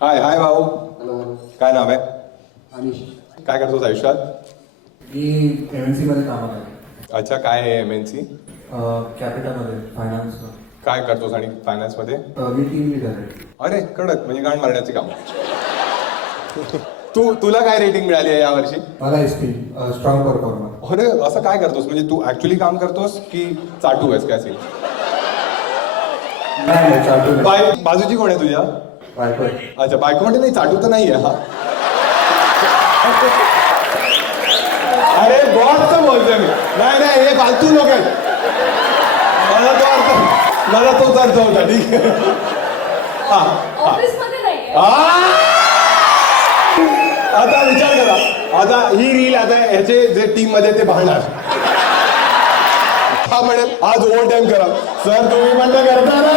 हाय हाय भाऊ. हॅलो. काय नाव आहे? अनिश. काय करतोस आयुष्यात? मी MNC मध्ये कामात आहे. अच्छा, काय आहे MNC? कॅपिटलमध्ये फायनान्स. काय करतोस आणि फायनान्स मध्ये? मी टीम लीडर आहे. अरे कडक, म्हणजे गाण मारण्याचे काम. तुला काय रेटिंग मिळाली आहे यावर्षी? मला SP स्ट्रॉंग परफॉर्मर. अरे असं काय करतोस, म्हणजे तू ऍक्च्युली काम करतोस की चाटू आहेस काय? सीन नाही चालू नाही. बाजूची कोण आहे तुझ्या? बायको. अच्छा, बायको म्हणजे नाही, चाटू तर नाही आहे हा. अरे बॉसच बोलतोय मी. नाही नाही, हे फालतू लोक आहेत. मला तोच अर्थ होता. ठीक आहे. हा ऑफिसमध्ये नाहीये. आता विचार करा, आता ही रील आता ह्याचे जे टीम मध्ये ते पाहणार. हा म्हणेल आज ओव्हर टाइम करा. सर तुम्ही म्हणता करता ना.